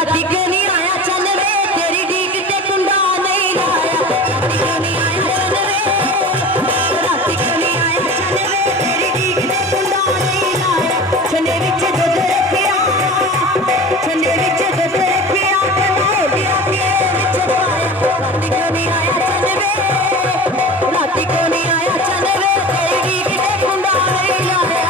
राती क्यों नहीं आया चल वे तेरी डीक ते कुंडा नहीं लाया राती क्यों नहीं आया चल वे राती क्यों नहीं आया चल वे तेरी डीक ते कुंडा नहीं लाया छने विच दुध रखिया छने विच दुध रखिया बनाए दिया के विच पाया राती क्यों नहीं आया चल वे राती क्यों नहीं आया चल वे तेरी डीक ते कुंडा नहीं लाया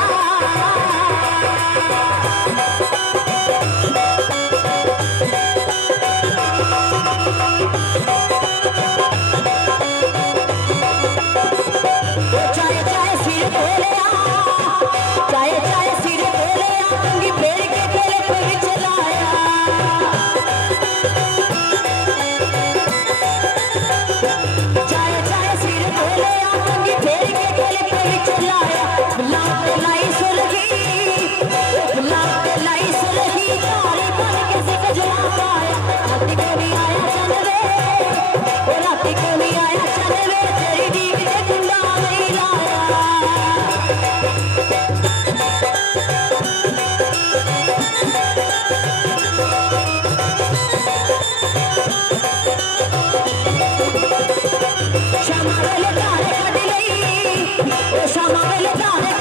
चाहे चाहे सिर बोलिया चाहे चाहे सिर बोलिया कंगी फेर के तेरे पे विच लाया चाहे चाहे सिर बोलिया कंगी फेर के तेरे पे विच लाया गुलाब ते लाई सुलगी गुलाब ते लाई सुलगी कारी बन के सिक जला पाया राती को नहीं आया चल वे ओ राती को नहीं आया चल वे तेरी डीक ते कुंडा नहीं लाया शामा वेले तारे कट लई ओ शामा वेले तारे